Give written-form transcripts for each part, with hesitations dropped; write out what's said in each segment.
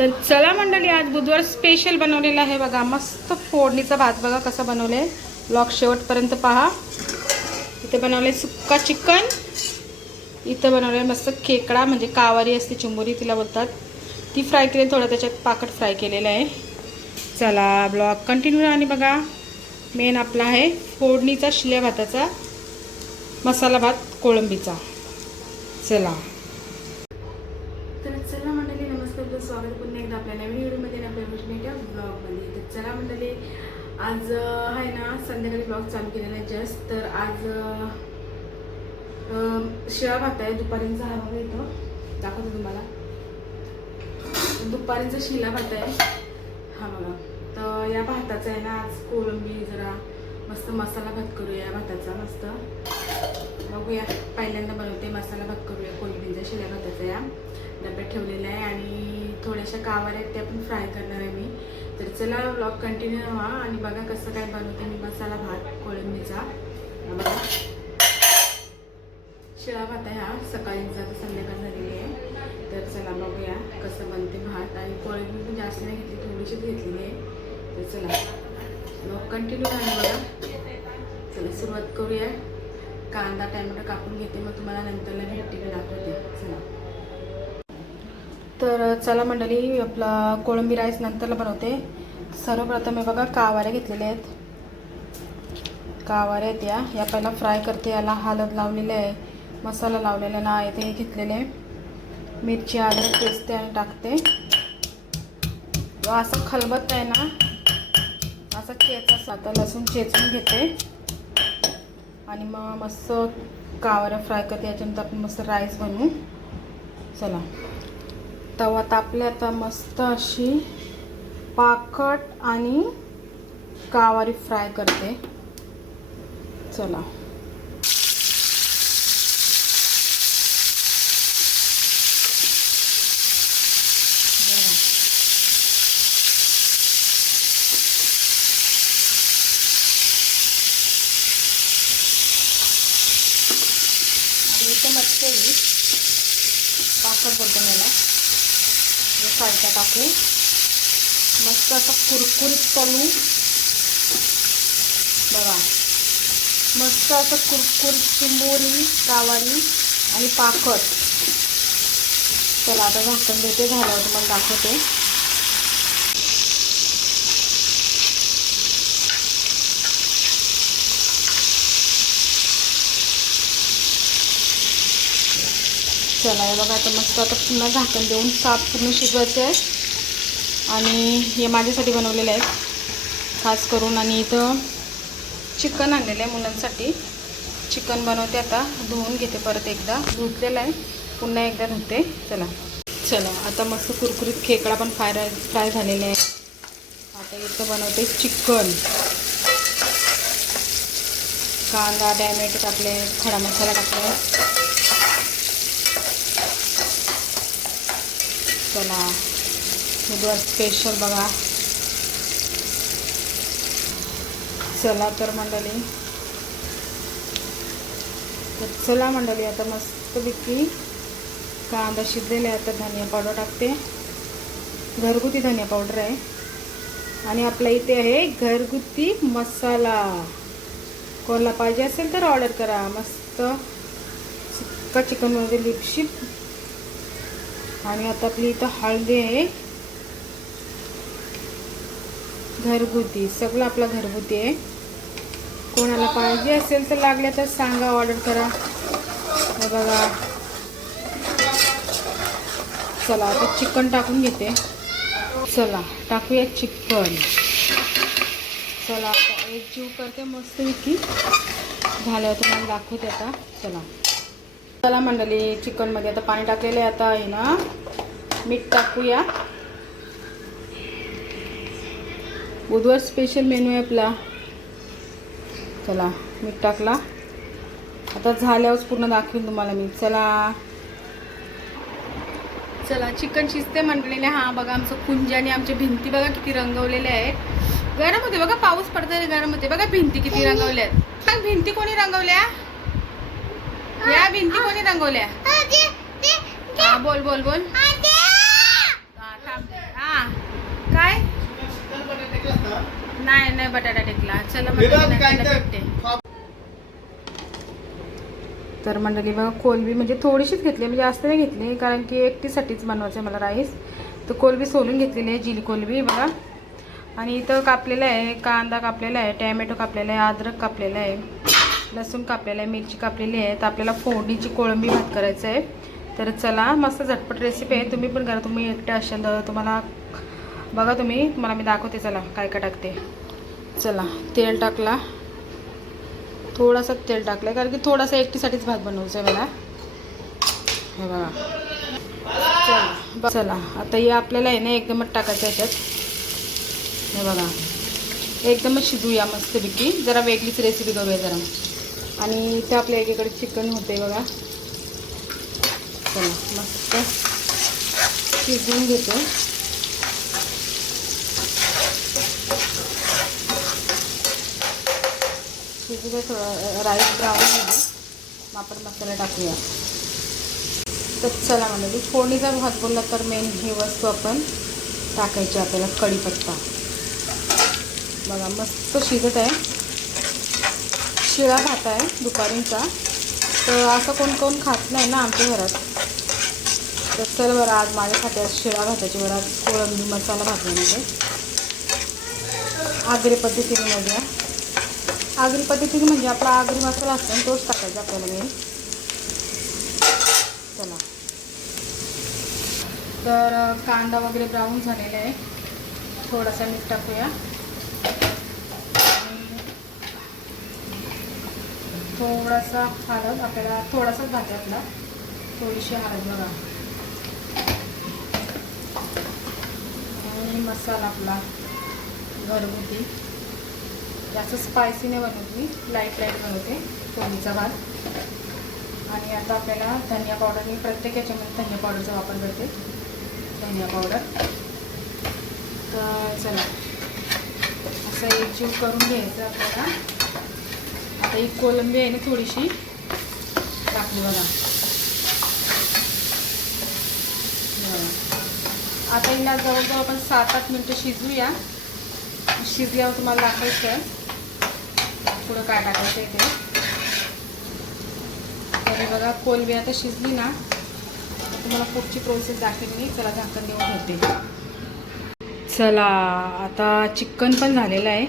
तर चला मंडळी, आज बुधवार स्पेशल बनवलेला आहे बघा. मस्त फोडणीचा भात बघा कसा बनवलाय. ब्लॉग शेवटपर्यंत पहा. इथे बनवले सुक्का चिकन, इथं बनवले मस्त खेकडा म्हणजे कावारी असते, चिंबोरी तिला बोलतात, ती फ्राय केली. थोडं त्याच्यात पाकट फ्राय केलेलं आहे. चला ब्लॉग कंटिन्यू. आणि बघा मेन आपला आहे फोडणीचा शिल्या भाताचा मसाला भात कोळंबीचा. चला तर चला मंडळी, नमस्कार, स्वागत पुन्हा एकदा आपल्या नवीन व्हिडिओमध्ये, आपल्या गोष्टीच्या ब्लॉगमध्ये. तर चला मंडळी, आज आहे ना संध्याकाळी ब्लॉग चालू केलेला आहे जस्ट. तर आज शिळा भात आहे दुपारीचा. हा बघा इथं दाखवतो तुम्हाला. दुपारीचा शिळा भात आहे हा बघा. तर या भाताचा आहे ना आज कोळंबी जरा मस्त मसाला भात करूया या भाताचा. मस्त बघूया, पहिल्यांदा बनवते मसाला भात करूया कोळंबीचा शिळ्या भाताचा. या डब्यात ठेवलेला आहे आणि थोड्याशा कावाऱ्या आहेत त्या पण फ्राय करणार आहे मी. तर चला ब्लॉग कंटिन्यू व्हा आणि बघा कसं काय बनवते मी मसाला भात कोळंबीचा. बघा शिळा भात आहे हा, सकाळीचा तर संध्याकाळ झालेली आहे. तर चला बघूया कसं बनते भात. आणि कोळंबी पण जास्त नाही घेतली, थोडीशीच घेतलेली आहे. तर चला ब्लॉग कंटिन्यू आहे बघा. चला सुरुवात करूया. कांदा टॅमॅटो कापून घेते, मग तुम्हाला नंतरला भेटीला दाखवते. चला तर चला मंडळी, आपला कोळंबी राईस नंतरला बनवते. सर्वप्रथम हे बघा कावाऱ्या घेतलेल्या आहेत. कावाऱ्या आहेत या पहिला फ्राय करते. याला हळद लावलेली आहे, मसाला लावलेला ना आहे ते घेतलेले. मिरची अद्रक पेस्ट आणि टाकते. असं खलबत आहे ना, असं चेचा. आता लसूण चेचून घेते आणि मग मस्त कावाऱ्या फ्राय करते. याच्यानंतर आपण मस्त राईस बनवू. चला तवा तापले आता. मस्त अशी पाकट आणि कावारी फ्राय करते. चला इथं मस्त येईल पाकट बोलतो मला. साईडला टाकू, मस्त असं कुरकुरीत तळू बघा. मस्त असं कुरकुरीत चिंबोरी कावारी आणि पाकट. चला आता झाकण देते, झाल्यावर तुम्हाला दाखवते. चला हे बघा आता मस्त. आता पुन्हा झाकण देऊन साफ पूर्ण शिजवायचं आहे. आणि हे माझ्यासाठी बनवलेलं आहे खास करून. आणि इथं चिकन आणलेलं आहे मुलांसाठी. चिकन बनवते आता. धुवून घेते परत एकदा. धुतलेलं आहे, पुन्हा एकदा धुते. चला आता मस्त कुरकुरीत खेकडा पण फ्राय झालेला आहे. आता इथं बनवते चिकन. कांदा टॅमॅटो टाकले, खडा मसाला टाकला. चला बुधवार स्पेशल बघा. चला तर मंडळी, आता मस्तपैकी कांदा शिजलेला आहे. आता धनिया पावडर टाकते. घरगुती धनिया पावडर आहे. आणि आपल्या इथे आहे घरगुती मसाला. कोणाला पाहिजे असेल तर ऑर्डर करा. मस्त सुक्का चिकनमध्ये लिपशिप. आणि आता आपली इथं हळदी आहे घरगुती. सगळं आपलं घरगुती आहे. कोणाला पाहिजे असेल तर लागल्या तर सांगा, ऑर्डर करा. हे बघा. चला आता चिकन टाकून घेते. चला टाकूया चिकन. चला आता एक जीव करते मस्तपैकी. झाल्यावर तुम्हाला दाखवते आता. चला मंडळी, चिकनमध्ये आता पाणी टाकलेलं आहे. आता आहे ना मीठ टाकूया. बुधवार स्पेशल मेनू आहे आपला. चला मीठ टाकला. आता झाल्यावरच पूर्ण दाखवेन तुम्हाला मी. चला चिकन शिजते मंडळीने. हा बघा आमचं कुंज आणि आमच्या भिंती बघा किती रंगवलेल्या आहेत. गरम होते बघा, पाऊस पडतोय गरम होते बघा. भिंती किती रंगवल्या आहेत. भिंती कोणी रंगवल्या? या भिंती कोणी रंगवल्या? बोल बोल बोल. नाही बटाटा टेकला. चला भेटते. तर मंडळी बघा कोलबी म्हणजे थोडीशीच घेतली, म्हणजे जास्त नाही घेतली कारण की एकटीसाठीच बनवायचं आहे मला राईस. तर कोलबी सोलून घेतलेली आहे, जिली कोलबी बघा. आणि इथं कापलेलं आहे, कांदा कापलेला आहे, टॅमॅटो कापलेला आहे, अद्रक कापलेला आहे, लसूण कापलेला आहे, मिरची कापलेली आहे. तर आपल्याला फोडणीची कोळंबी भात करायचं आहे. तर चला मस्त झटपट रेसिपी आहे, तुम्ही पण करा. तुम्ही एकटे असाल तर तुम्हाला बघा, तुम्हाला मी दाखवते. चला काय काय टाकते. चला तेल टाकला, थोडासा तेल टाकलं कारण की थोडासा एकटीसाठीच भात बनवायचा आहे मला. हे बघा. चला आता हे आपल्याला आहे ना एकदमच टाकायचं याच्यात. हे बघा एकदमच शिजूया मस्तपैकी, जरा वेगळीच रेसिपी करूया जरा. आणि इथे आपल्या एकीकडे चिकन होते बघा. चला मस्त शिजवून घेतो. शिजू थोडं राईस ब्राऊन झालं मग आपण मसाला टाकूया. तर चला म्हणजे फोडणीचा भात बोलला तर मेन ही वस्तू आपण टाकायची आपल्याला, कढीपत्ता. बघा मस्त शिजत आहे, शिळा भात आहे दुपारीचा. तर असं कोण कोण खात नाही ना आमच्या घरात. तर चल बरं आज माझ्यासाठी शिळा भाताची बरं आज कोळंबी मसाला भात बनवते आगरी पद्धतीने. आगरी पद्धतीने म्हणजे आपला आगरी मसाला असतो ना तोच टाकायचा आपल्याला मेन. चला तर कांदा वगैरे ब्राऊन झालेला आहे, थोडासा मीठ टाकूया, थोडासा हळद. आपल्याला थोडासाच भात आपला, थोडीशी हळद बघा. आणि मसाला आपला घरगुती, जास्त स्पायसी नाही बनवत मी, लाईट बनवते फोडणीचा भात. आणि आता आपल्याला धनिया पावडर, मी प्रत्येक याच्यामध्ये धनिया पावडरचा वापर करते, धनिया पावडर. तर चला असं एकजीव करून घ्यायचं आपल्याला. आता ही कोलंबी आहे ना थोडीशी टाकली बघा. आता हिला जवळजवळ आपण 7-8 मिनटं शिजवूया. शिजल्यावर तुम्हाला दाखवायचं आहे पुढं काय टाकायचं आहे ते. तरी बघा कोलंबी आता शिजली ना, तर तुम्हाला पुढची प्रोसेस दाखवेल मी. चला झाकण देऊन ठेवते. चला आता चिकन पण झालेलं आहे,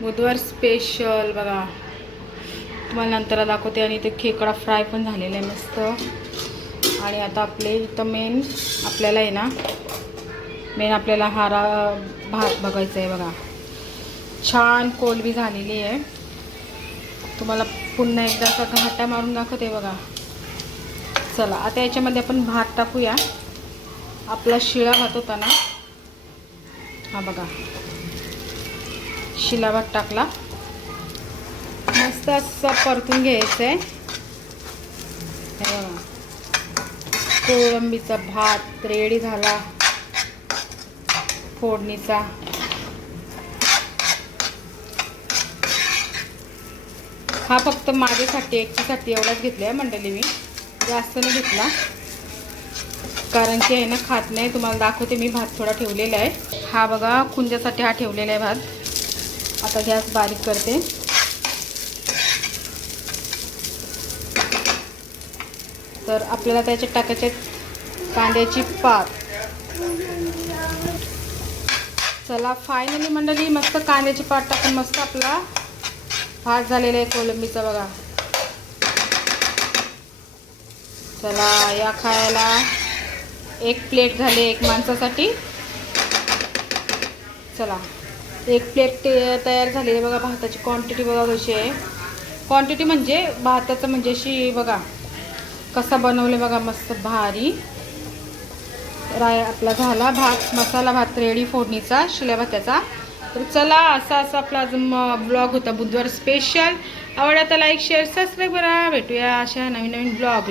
बुधवार स्पेशल बघा, तुम्हाला नंतर दाखवते. आणि ते खेकडा फ्राय पण झालेला आहे मस्त. आणि आता आपले इथं मेन आपल्याला आहे ना, आपल्याला हारा भात बघायचा आहे बघा. छान कोलबी झालेली आहे, तुम्हाला पुन्हा एकदा असा घाटा मारून दाखवते बघा. चला आता याच्यामध्ये आपण भात टाकूया. आपला शिळा भात होता ना, हा बघा शिळा भात टाकला. मस्त असं परतून घ्यायचं आहे. हे बघा कोळंबीचा भात रेडी झाला फोडणीचा. हा फक्त माझ्यासाठी एकटीसाठी एवढाच घेतला आहे मंडळी, मी जास्त नाही घेतला कारण की आहे ना खात नाही. तुम्हाला दाखवते मी, भात थोडा ठेवलेला आहे. हा बघा कुंजासाठी हा ठेवलेला आहे भात. आता गॅस बारीक करते. तर आपल्याला त्याच्यात टाकायचे कांद्याची पात. चला फायनली मंडळी मस्त कांद्याची पात टाकून मस्त आपला भात झालेला आहे कोलंबीचा बघा. चला या खायला. एक प्लेट झाली एक माणसासाठी. चला एक प्लेट तयार झालेली आहे बघा. भाताची क्वांटिटी बघा कशी आहे. क्वांटिटी म्हणजे भाताचं म्हणजे अशी बघा कसा बनवले बघा, मस्त भारी. आपला झाला भात, मसाला भात रेडी फोडणीचा शिळ्या भाताचा. तर चला असा आपला ब्लॉग होता बुधवार स्पेशल. आवडला तर लाईक शेअर सबस्क्राईब करा. भेटूया अशा नवीन ब्लॉग.